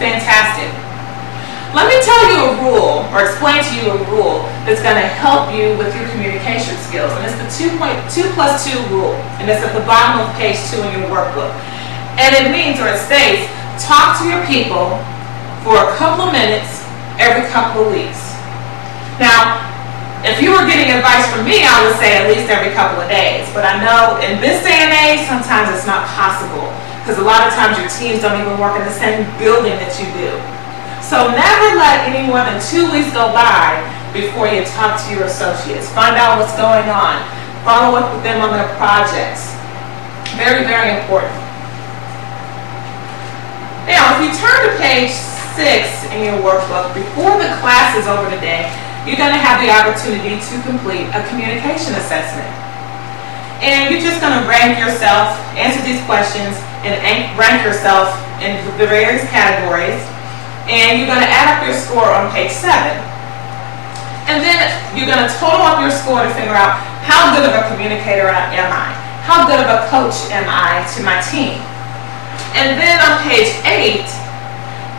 Fantastic. Let me tell you a rule, or explain to you a rule that's going to help you with your communication skills. And it's the 2+2 rule. And it's at the bottom of page 2 in your workbook. And it means, or it states, talk to your people for a couple of minutes every couple of weeks. Now, if you were getting advice from me, I would say at least every couple of days. But I know in this day and age, sometimes it's not possible. Because a lot of times your teams don't even work in the same building that you do. So never let any more than 2 weeks go by before you talk to your associates. Find out what's going on. Follow up with them on their projects. Very, very important. Now, if you turn to page 6 in your workbook, before the class is over today, you're going to have the opportunity to complete a communication assessment. And you're just going to rank yourself, answer these questions, and rank yourself in the various categories. And you're going to add up your score on page 7. And then you're going to total up your score to figure out how good of a communicator am I? How good of a coach am I to my team? And then on page 8,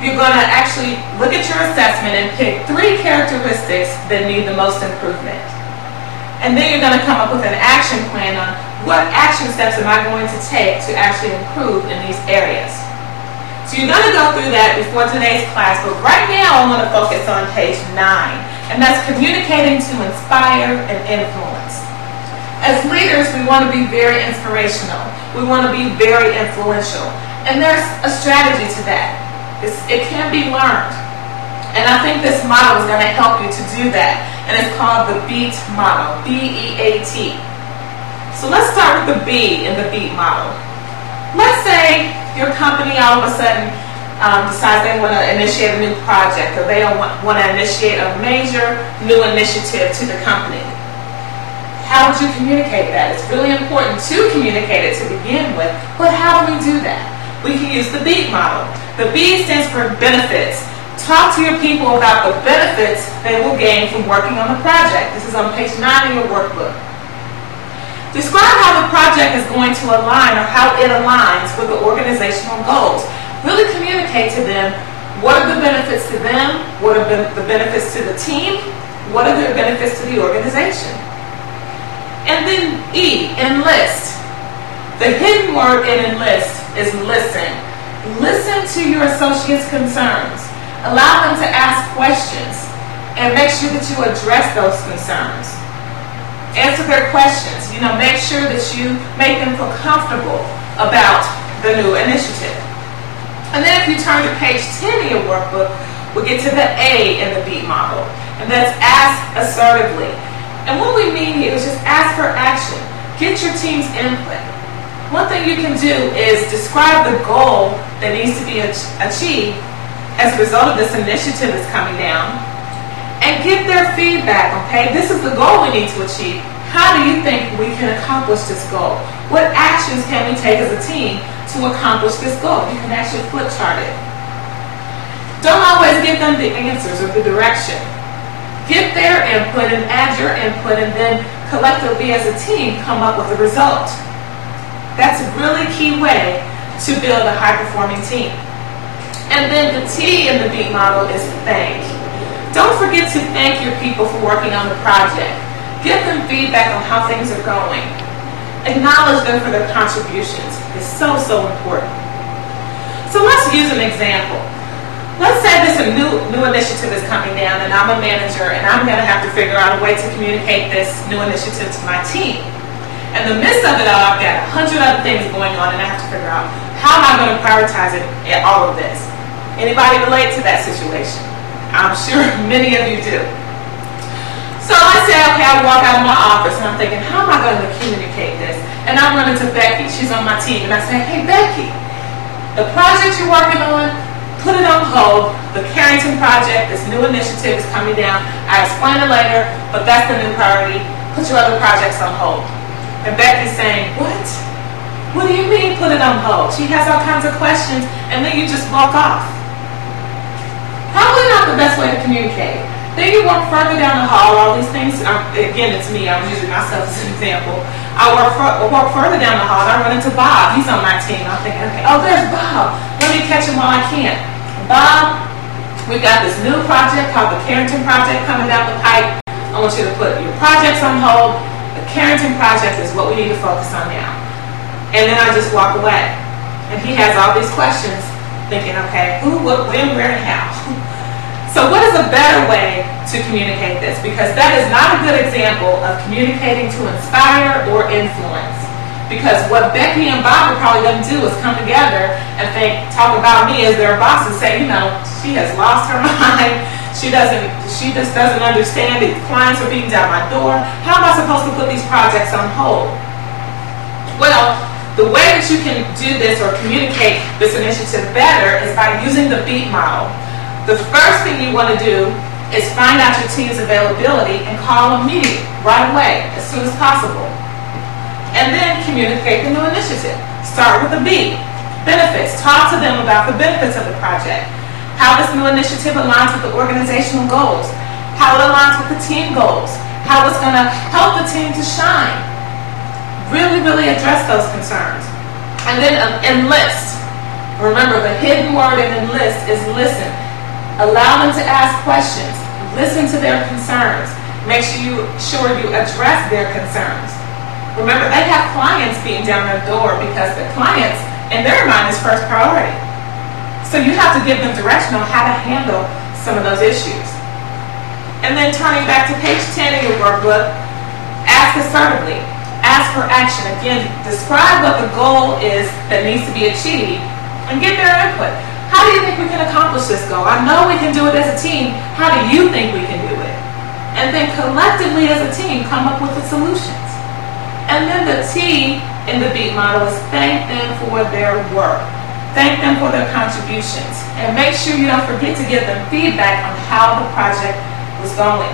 you're going to actually look at your assessment and pick 3 characteristics that need the most improvement. And then you're going to come up with an action plan on what action steps am I going to take to actually improve in these areas. So you're going to go through that before today's class, but right now I want to focus on page 9, and that's communicating to inspire and influence. As leaders, we want to be very inspirational. We want to be very influential. And there's a strategy to that. It can be learned. And I think this model is going to help you to do that. And it's called the BEAT model, B-E-A-T. So let's start with the B in the BEAT model. Let's say your company all of a sudden decides they want to initiate a new project, or they want to initiate a major new initiative to the company. How would you communicate that? It's really important to communicate it to begin with, but how do we do that? We can use the BEAT model. The B stands for benefits. Talk to your people about the benefits they will gain from working on the project. This is on page 9 in your workbook. Describe how the project is going to align, or how it aligns with the organizational goals. Really communicate to them what are the benefits to them, what are the benefits to the team, what are the benefits to the organization. And then E, enlist. The hidden word in enlist is listen. Listen to your associates' concerns. Allow them to ask questions and make sure that you address those concerns. Answer their questions. Make sure that you make them feel comfortable about the new initiative. And then if you turn to page 10 in your workbook, we get to the A in the BEAT model, and that's ask assertively. And what we mean here is just ask for action. Get your team's input. One thing you can do is describe the goal that needs to be achieved as a result of this initiative that's coming down, and give their feedback. Okay, this is the goal we need to achieve. How do you think we can accomplish this goal? What actions can we take as a team to accomplish this goal? You can actually flip chart it. Don't always give them the answers or the direction. Get their input and add your input, and then collectively as a team come up with a result. That's a really key way to build a high-performing team. And then the T in the BEAT model is thank. Don't forget to thank your people for working on the project. Give them feedback on how things are going. Acknowledge them for their contributions. It's so, so important. So let's use an example. Let's say this new initiative is coming down, and I'm a manager, and I'm going to have to figure out a way to communicate this new initiative to my team. In the midst of it all, I've got 100 other things going on, and I have to figure out how am I going to prioritize all of this. Anybody relate to that situation? I'm sure many of you do. So I say, okay, I walk out of my office, and I'm thinking, how am I going to communicate this? And I run into Becky. She's on my team, and I say, hey, Becky, the project you're working on, put it on hold. The Carrington project, this new initiative is coming down. I explain it later, but that's the new priority. Put your other projects on hold. And Becky's saying, what? What do you mean put it on hold? She has all kinds of questions, and then you just walk off. Probably not the best way to communicate. Then you walk further down the hall, all these things, again, it's me, I'm using myself as an example. I walk further down the hall, and I run into Bob. He's on my team. I'm thinking, okay, oh, there's Bob. Let me catch him while I can. Bob, we've got this new project called the Carrington Project coming down the pipe. I want you to put your projects on hold. The Carrington Project is what we need to focus on now. And then I just walk away. And he has all these questions, thinking, okay, who, what, when, where, and how. So what is a better way to communicate this? Because that is not a good example of communicating to inspire or influence. Because what Becky and Bob are probably going to do is come together and talk about me as their boss and say, you know, she has lost her mind. She just doesn't understand that clients are beating down my door. How am I supposed to put these projects on hold? Well, the way that you can do this or communicate this initiative better is by using the BEAT model. The first thing you want to do is find out your team's availability and call them immediately, right away, as soon as possible. And then communicate the new initiative. Start with the B, benefits. Talk to them about the benefits of the project. How this new initiative aligns with the organizational goals. How it aligns with the team goals. How it's going to help the team to shine. Really, really address those concerns. And then enlist. Remember, the hidden word in enlist is listen. Allow them to ask questions. Listen to their concerns. Make sure you address their concerns. Remember, they have clients beating down their door because the clients, in their mind, is first priority. So you have to give them direction on how to handle some of those issues. And then turning back to page 10 of your workbook, ask assertively. Ask for action. Again, describe what the goal is that needs to be achieved and get their input. How do you think we can accomplish this goal? I know we can do it as a team. How do you think we can do it? And then collectively as a team, come up with the solutions. And then the T in the BEAT model is thank them for their work. Thank them for their contributions. And make sure you don't forget to give them feedback on how the project was going.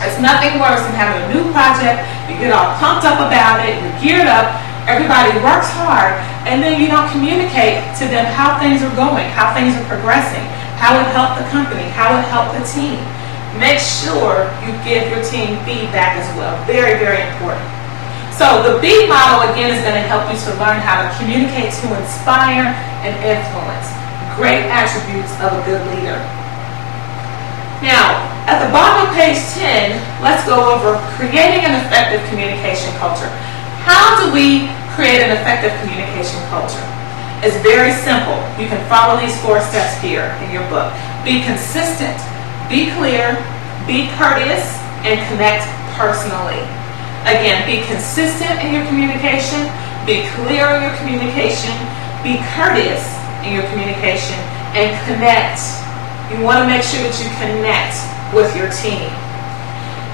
It's nothing worse than having a new project. You get all pumped up about it. You're geared up. Everybody works hard. And then you don't communicate to them how things are going, how things are progressing, how it helped the company, how it helped the team. Make sure you give your team feedback as well. Very, very important. So the BEAT model, again, is going to help you to learn how to communicate to inspire and influence. Great attributes of a good leader. Now, at the bottom of page 10, let's go over creating an effective communication culture. How do we create an effective communication culture? It's very simple. You can follow these 4 steps here in your book. Be consistent, be clear, be courteous, and connect personally. Again, be consistent in your communication, be clear in your communication, be courteous in your communication, and connect. You want to make sure that you connect with your team.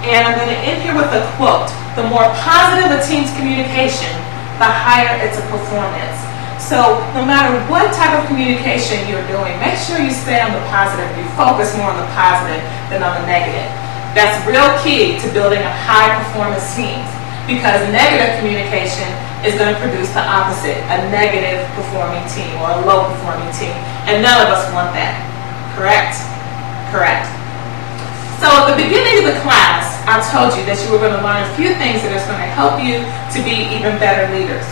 And I'm going to end here with a quote. The more positive a team's communication, the higher its performance. So no matter what type of communication you're doing, make sure you stay on the positive. You focus more on the positive than on the negative. That's real key to building a high-performance team, because negative communication is going to produce the opposite, a negative-performing team or a low-performing team, and none of us want that. Correct? Correct. So at the beginning of the class, I told you that you were going to learn a few things that are going to help you to be even better leaders.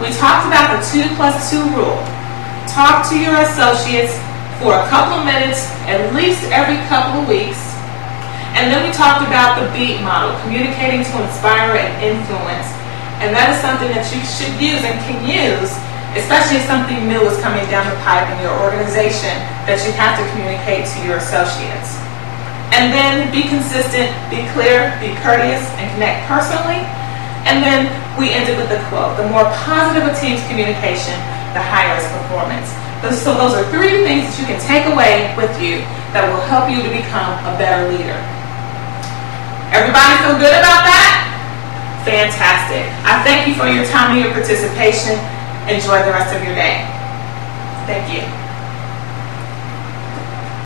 We talked about the 2+2 rule. Talk to your associates for a couple of minutes, at least every couple of weeks. And then we talked about the BEAT model, communicating to inspire and influence. And that is something that you should use and can use, especially if something new is coming down the pipe in your organization that you have to communicate to your associates. And then be consistent, be clear, be courteous, and connect personally. And then we ended with the quote, the more positive a team's communication, the higher its performance. So those are 3 things that you can take away with you that will help you to become a better leader. Everybody feel good about that? Fantastic. I thank you for your time and your participation. Enjoy the rest of your day. Thank you.